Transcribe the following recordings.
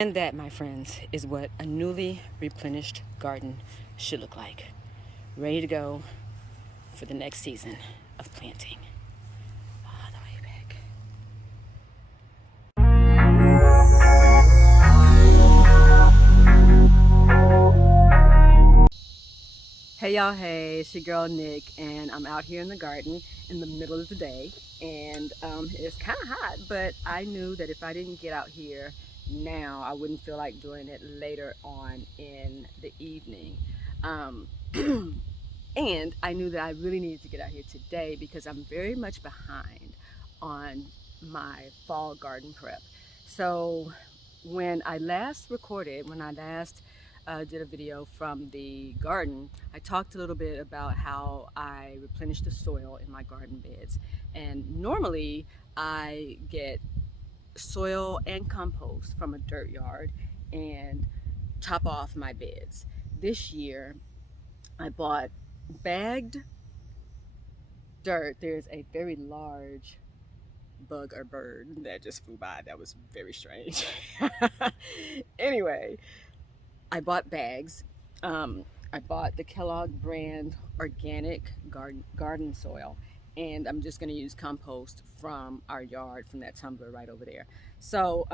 And that, my friends, is what a newly replenished garden should look like. Ready to go for the next season of planting. All the way back. Hey y'all, hey, it's your girl Nick, and I'm out here in the garden in the middle of the day, and it's kind of hot, but I knew that if I didn't get out here now, I wouldn't feel like doing it later on in the evening. And I knew that I really needed to get out here today because I'm very much behind on my fall garden prep. So when I last did a video from the garden, I talked a little bit about how I replenish the soil in my garden beds. And normally I get soil and compost from a dirt yard and top off my beds. This year I bought bagged dirt. There's a very large bug or bird that just flew by. That was very strange. Anyway, I bought bags. I bought the Kellogg brand organic garden soil, and I'm just going to use compost from our yard, from that tumbler right over there. So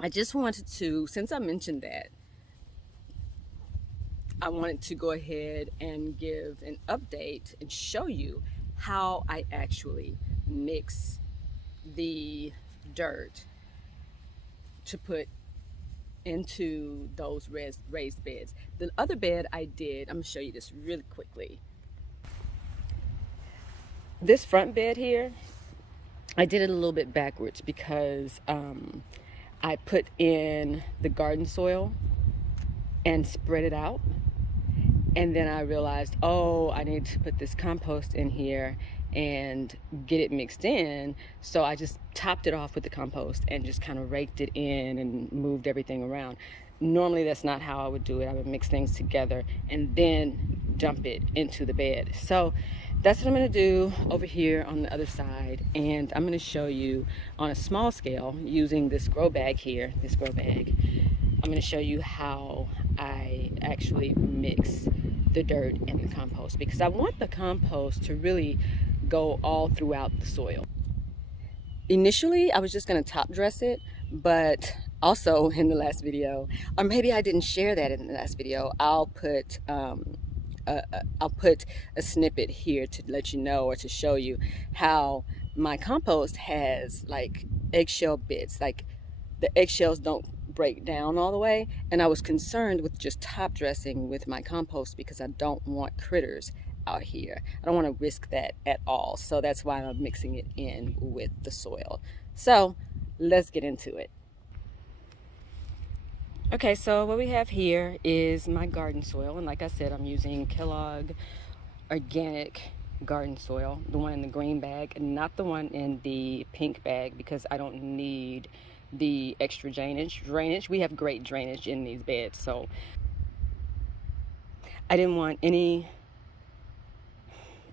I just wanted to, since I mentioned that, I wanted to go ahead and give an update and show you how I actually mix the dirt to put into those raised beds. The other bed I did, I'm gonna show you this really quickly. This front bed here, I did it a little bit backwards because I put in the garden soil and spread it out. And then I realized, oh, I need to put this compost in here and get it mixed in. So I just topped it off with the compost and just kind of raked it in and moved everything around. Normally that's not how I would do it. I would mix things together and then dump it into the bed. So that's what I'm going to do over here on the other side. And I'm going to show you on a small scale using this grow bag here, this grow bag. I'm going to show you how I actually mix the dirt and the compost, because I want the compost to really go all throughout the soil. Initially, I was just going to top dress it, but also in the last video, or maybe I didn't share that in the last video, I'll put a snippet here to let you know or to show you how my compost has like eggshell bits, like the eggshells don't break down all the way, and I was concerned with just top dressing with my compost because I don't want critters out here. I don't want to risk that at all, so that's why I'm mixing it in with the soil. So let's get into it. Okay, so what we have here is my garden soil, and like I said, I'm using Kellogg organic garden soil, the one in the green bag, and not the one in the pink bag, because I don't need the extra drainage. We have great drainage in these beds, so I didn't want any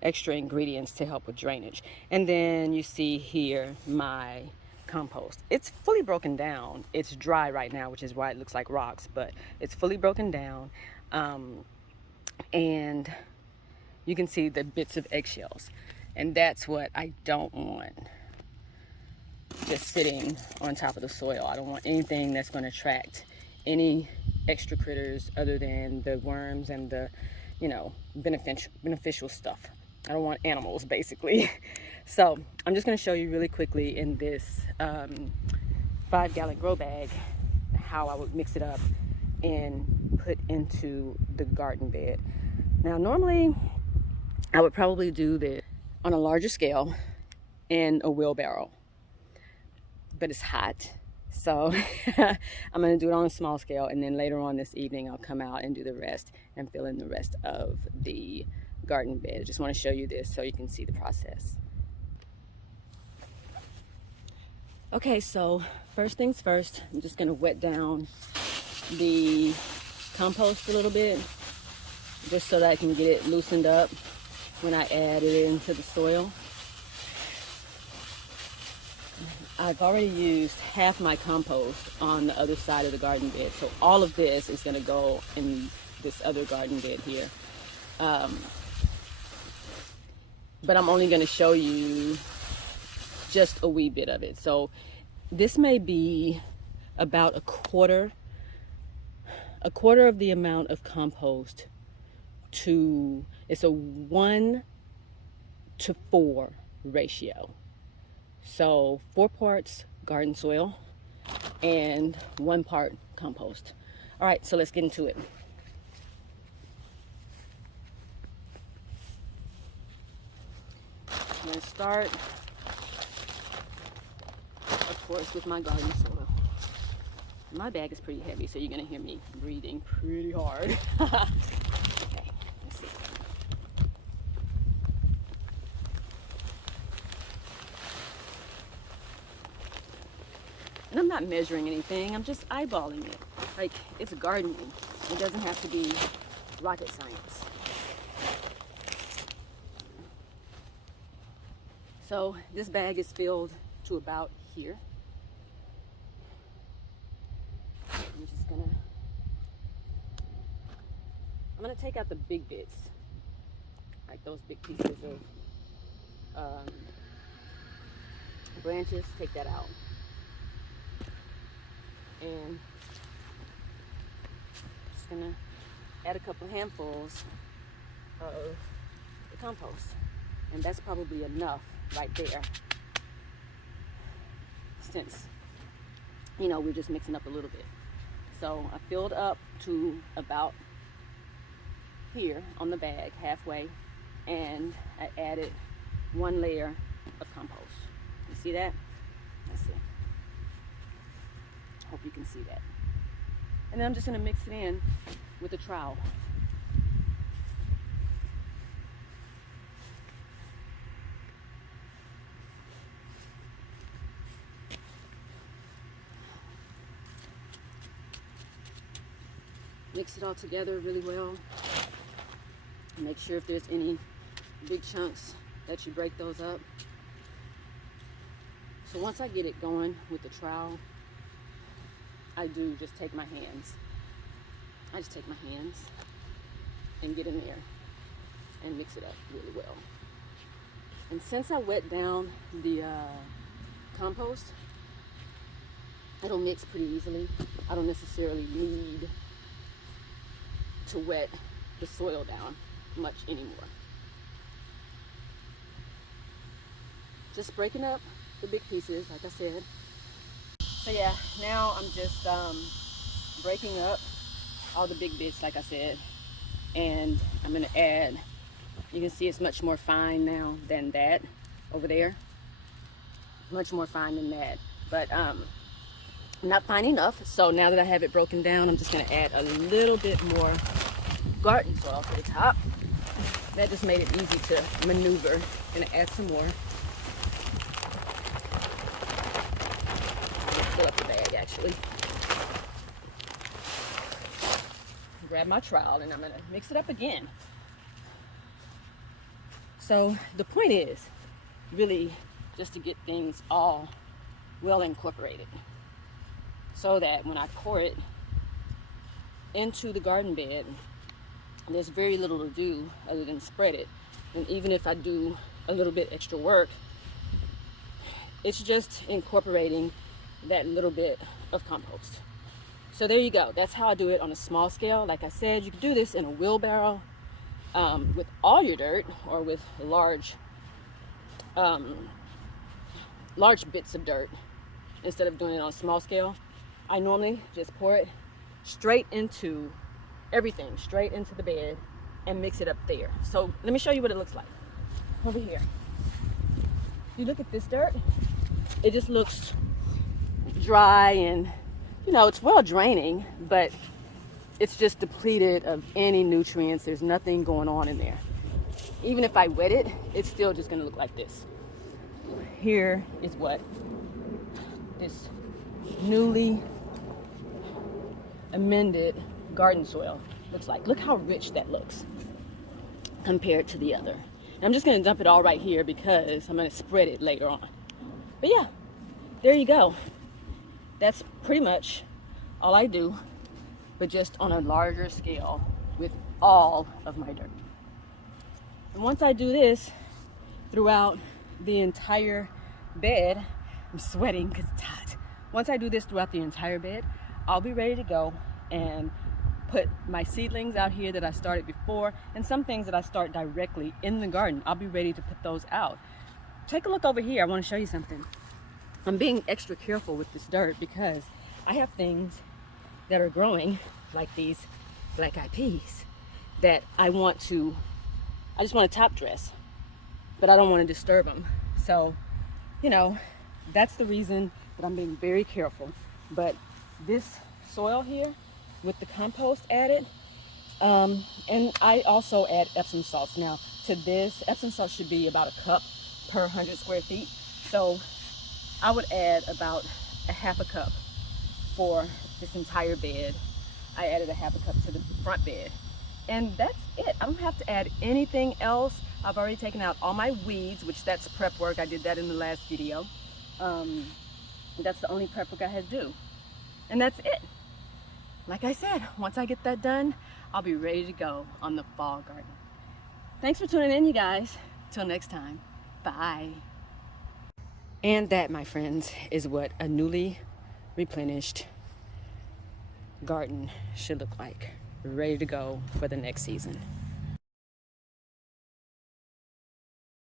extra ingredients to help with drainage. And then you see here my compost. It's fully broken down. It's dry right now, which is why it looks like rocks, but it's fully broken down. And you can see the bits of eggshells, and that's what I don't want just sitting on top of the soil. I don't want anything that's going to attract any extra critters other than the worms and the, you know, beneficial stuff. I don't want animals, basically. So I'm just going to show you really quickly in this 5-gallon grow bag how I would mix it up and put into the garden bed. Now normally I would probably do this on a larger scale in a wheelbarrow, but it's hot, so I'm going to do it on a small scale, and then later on this evening I'll come out and do the rest and fill in the rest of the garden bed. I just want to show you this so you can see the process. Okay, so first things first, I'm just going to wet down the compost a little bit just so that I can get it loosened up when I add it into the soil. I've already used half my compost on the other side of the garden bed. So all of this is going to go in this other garden bed here. But I'm only going to show you just a wee bit of it. So this may be about a quarter of the amount of compost to, it's a 1 to 4 ratio. So 4 parts garden soil and 1 part compost. All right, so let's get into it. I'm going to start, of course, with my garden soil. My bag is pretty heavy, so you're going to hear me breathing pretty hard. Okay, let's see. And I'm not measuring anything, I'm just eyeballing it. Like, it's gardening. It doesn't have to be rocket science. So this bag is filled to about here. I'm gonna take out the big bits, like those big pieces of branches, take that out. And just gonna add a couple handfuls of the compost. And that's probably enough right there, since, you know, we're just mixing up a little bit. So I filled up to about here on the bag, halfway, and I added 1 layer of compost. You see that? Let's see. Hope you can see that. And then I'm just gonna mix it in with a trowel. Mix it all together really well. Make sure if there's any big chunks that you break those up. So once I get it going with the trowel, I do just take my hands. I just take my hands and get in there and mix it up really well. And since I wet down the compost, it'll mix pretty easily. I don't necessarily need to wet the soil down much anymore. Just breaking up the big pieces, like I said. So yeah, now I'm just breaking up all the big bits, like I said, and I'm gonna add, you can see it's much more fine now than that over there. Much more fine than that, but not fine enough. So now that I have it broken down, I'm just gonna add a little bit more garden soil to the top. That just made it easy to maneuver. I'm gonna add some more. Fill up the bag actually. Grab my trowel and I'm gonna mix it up again. So the point is really just to get things all well incorporated, so that when I pour it into the garden bed, there's very little to do other than spread it. And even if I do a little bit extra work, it's just incorporating that little bit of compost. So there you go. That's how I do it on a small scale. Like I said, you can do this in a wheelbarrow with all your dirt, or with large bits of dirt, instead of doing it on a small scale. I normally just pour it straight into everything, straight into the bed, and mix it up there. So let me show you what it looks like over here. If you look at this dirt, it just looks dry, and you know, it's well draining, but it's just depleted of any nutrients. There's nothing going on in there. Even if I wet it, it's still just gonna look like this. Here is what this newly amended garden soil looks like. Look how rich that looks compared to the other. And I'm just gonna dump it all right here because I'm gonna spread it later on. But yeah, there you go. That's pretty much all I do, but just on a larger scale with all of my dirt. And once I do this throughout the entire bed, I'm sweating because it's hot. Once I do this throughout the entire bed, I'll be ready to go and put my seedlings out here that I started before, and some things that I start directly in the garden. I'll be ready to put those out. Take a look over here. I want to show you something. I'm being extra careful with this dirt because I have things that are growing like these black-eyed peas that I just want to top dress, but I don't want to disturb them. So, you know, that's the reason that I'm being very careful. But this soil here with the compost added, and I also add Epsom salts. Now to this, Epsom salt should be about a cup per 100 square feet. So I would add about a half a cup for this entire bed. I added a half a cup to the front bed. And that's it. I don't have to add anything else. I've already taken out all my weeds, which that's prep work. I did that in the last video. That's the only prep work I had to do. And that's it. Like I said, once I get that done, I'll be ready to go on the fall garden. Thanks for tuning in, you guys. Till next time, bye. And that, my friends, is what a newly replenished garden should look like. Ready to go for the next season.